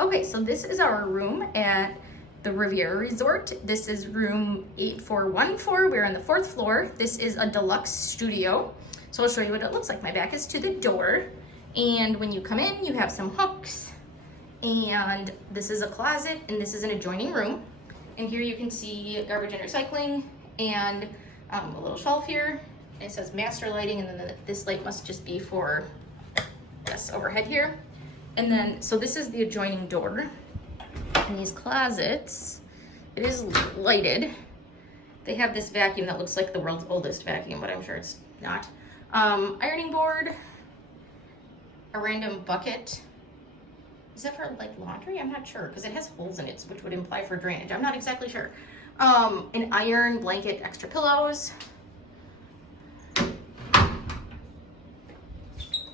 Okay, so this is our room at the Riviera Resort. This is room 8414. We're on the 4th floor. This is a deluxe studio. So I'll show you what it looks like. My back is to the door. And when you come in, you have some hooks. And this is a closet, and this is an adjoining room. And here you can see garbage and recycling, and a little shelf here. And it says master lighting, and then this light must just be for this overhead here. And then, so this is the adjoining door. In these closets, it is lighted. They have this vacuum that looks like the world's oldest vacuum, but I'm sure it's not. Ironing board, a random bucket. Is that for like laundry? I'm not sure, because it has holes in it, which would imply for drainage. I'm not exactly sure. An iron, blanket, extra pillows.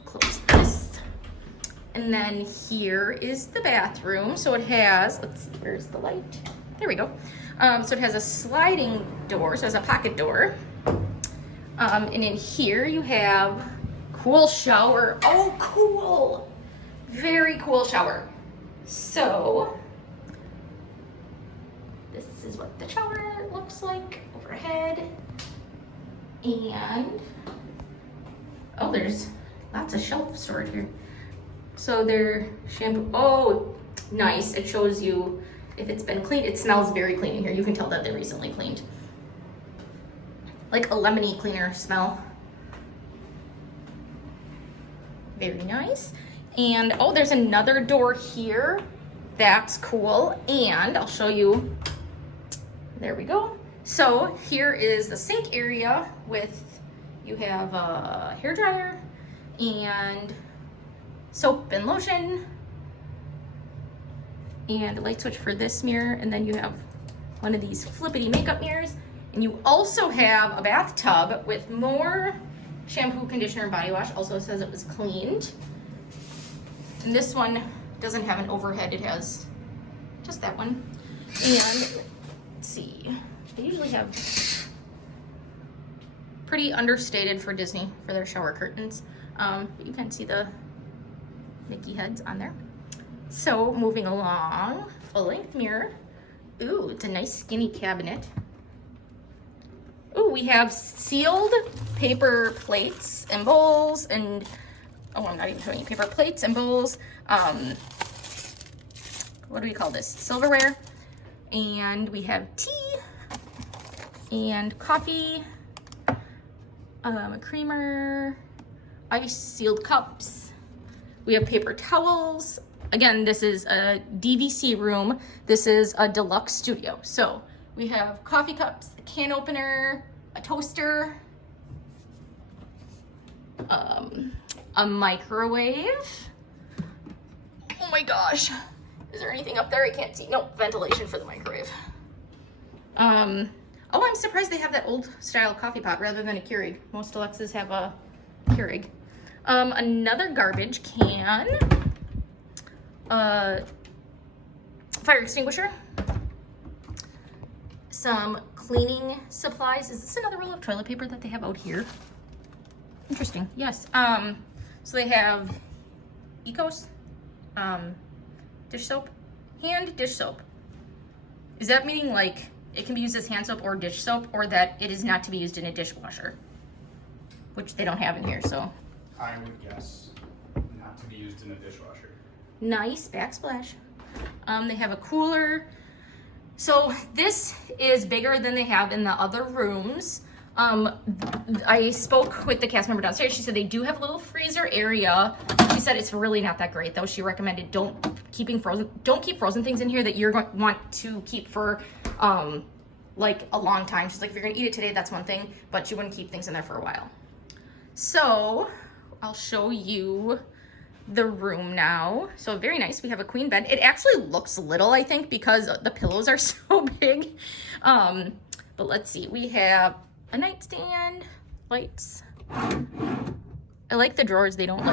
Close this. And then here is the bathroom. So it has, let's see, where's the light? There we go. So it has a sliding door, so it has a pocket door. And in here you have cool shower. Oh, cool. Very cool shower. So this is what the shower looks like overhead. And, oh, there's lots of shelf storage here. So their shampoo, oh, nice. It shows you if it's been cleaned. It smells very clean in here. You can tell that they recently cleaned. Like a lemony cleaner smell. Very nice. And, oh, there's another door here. That's cool. And I'll show you, there we go. So here is the sink area with, you have a hairdryer and soap and lotion, and a light switch for this mirror, and then you have one of these flippity makeup mirrors, and you also have a bathtub with more shampoo, conditioner, and body wash. Also says it was cleaned. And this one doesn't have an overhead, it has just that one. And let's see, they usually have pretty understated for Disney for their shower curtains. But you can see the Mickey heads on there. So moving along, full length mirror. Ooh, it's a nice skinny cabinet. Ooh, we have sealed paper plates and bowls and, oh, I'm not even showing you paper plates and bowls. What do we call this? Silverware. And we have tea and coffee, a creamer, ice sealed cups. We have paper towels. Again, this is a DVC room. This is a deluxe studio. So we have coffee cups, a can opener, a toaster, a microwave. Oh my gosh. Is there anything up there? I can't see. No, ventilation for the microwave. Oh, I'm surprised they have that old style coffee pot rather than a Keurig. Most Deluxes have a Keurig. Another garbage can, fire extinguisher, some cleaning supplies. Is this another roll of toilet paper that they have out here? Interesting, yes. So they have Ecos, dish soap, hand dish soap. Is that meaning like it can be used as hand soap or dish soap, or that it is not to be used in a dishwasher? Which they don't have in here, so. I would guess not to be used in a dishwasher. Nice backsplash. They have a cooler. So this is bigger than they have in the other rooms. I spoke with the cast member downstairs. She said they do have a little freezer area. She said it's really not that great though. She recommended don't keep frozen things in here that you're going to want to keep for like a long time. She's like, if you're gonna eat it today, that's one thing, but you wouldn't keep things in there for a while. So I'll show you the room now. So very nice. We have a queen bed. It actually looks little, I think, because the pillows are so big. But let's see. We have a nightstand, lights. I like the drawers. They don't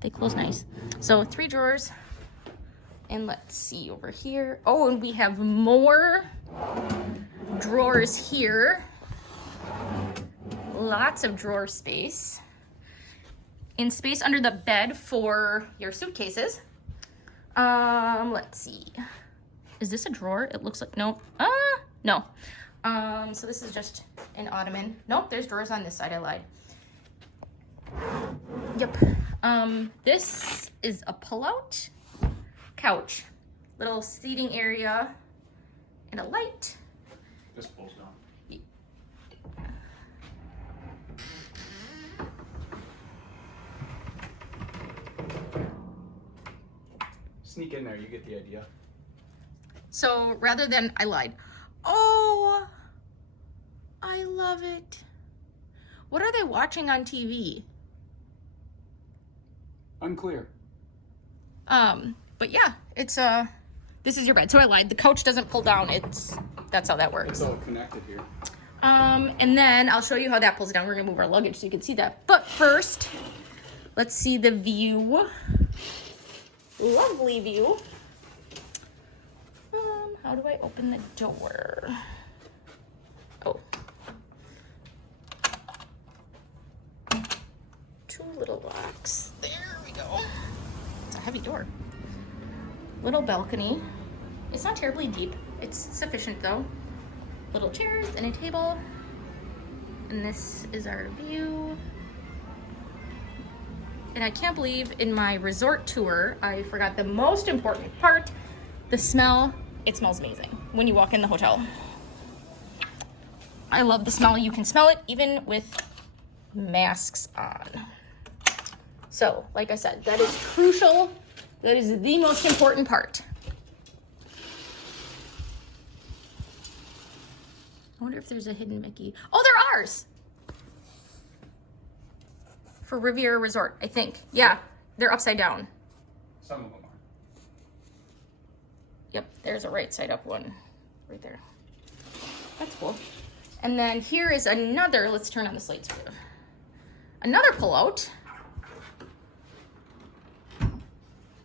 they close nice. So 3 drawers. And let's see over here. Oh, and we have more drawers here. Lots of drawer space. And space under the bed for your suitcases. Let's see. Is this a drawer? It looks like, no. No. So this is just an ottoman. Nope, there's drawers on this side, I lied. Yep. This is a pull-out couch. Little seating area and a light. This pulls down. Sneak in there, you get the idea. So rather than, I lied. Oh, I love it. What are they watching on TV? Unclear. But yeah, it's this is your bed. So I lied. The couch doesn't pull down. That's how that works. It's all connected here. And then I'll show you how that pulls down. We're gonna move our luggage so you can see that. But first, let's see the view. Lovely view. How do I open the door? Oh. Two little locks. There we go. It's a heavy door. Little balcony. It's not terribly deep. It's sufficient though. Little chairs and a table. And this is our view. And I can't believe in my resort tour, I forgot the most important part, the smell. It smells amazing when you walk in the hotel. I love the smell. You can smell it even with masks on. So, like I said, that is crucial. That is the most important part. I wonder if there's a hidden Mickey. Oh, there are! For Riviera Resort, I think. Yeah, they're upside down. Some of them are. Yep, there's a right side up one right there. That's cool. And then here is another, let's turn on the slates for you. Another pullout.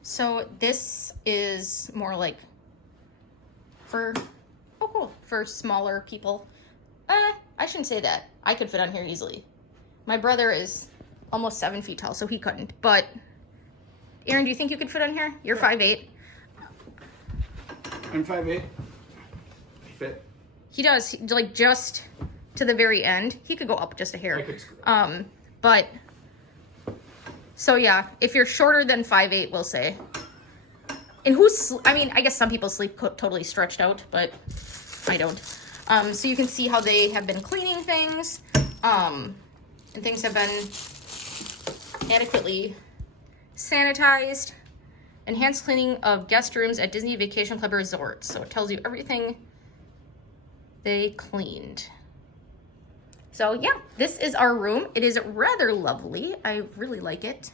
So this is more like for, oh cool, for smaller people. I shouldn't say that. I could fit on here easily. My brother is almost 7 feet tall, so he couldn't. But Aaron, do you think you could fit on here? You're 5'8". I'm 5'8". Fit. He does, like just to the very end. He could go up just a hair. I could screw up. But so yeah, if you're shorter than 5'8", we'll say. And I mean, I guess some people sleep totally stretched out, but I don't. So you can see how they have been cleaning things, and things have been adequately sanitized. Enhanced cleaning of guest rooms at Disney Vacation Club Resorts. So it tells you everything they cleaned. So yeah, this is our room. It is rather lovely. I really like it.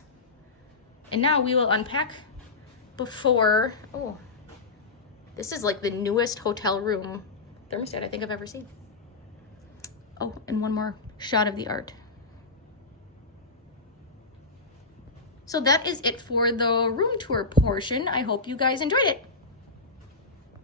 And now we will unpack before, oh, this is like the newest hotel room thermostat I think I've ever seen. Oh, and one more shot of the art. So that is it for the room tour portion. I hope you guys enjoyed it.